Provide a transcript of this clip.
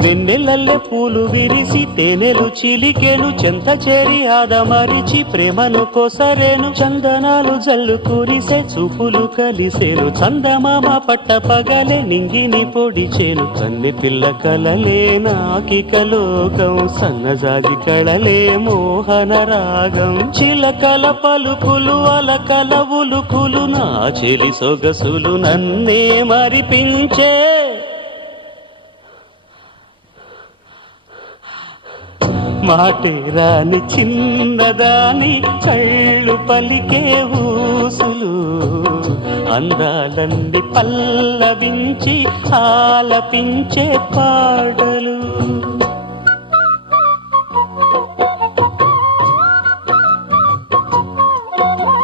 వెన్నెలల్లె పూలు విరిసి తేనెలు చిలికెను చెంత చేరి ఆదమరిచి ప్రేమను కొసరేను చందనాలు జల్లు కురిసే చూపులు కలిసేను చందమామ పట్ట పగలే నింగిని పొడిచేను కన్నె పిల్ల కలలే నాకిక లోకం సన్నజాజి కళలే మోహన రాగం చిలకల పలుకులు అలకల ఉలుకులు నా చెలి సొగసులు నన్నే మరిపించే మాటే రాని చిన్నదాని కళ్ళు పలికే ఊసులు అందాలన్నీ పల్లవించి ఆలపించే పాటలు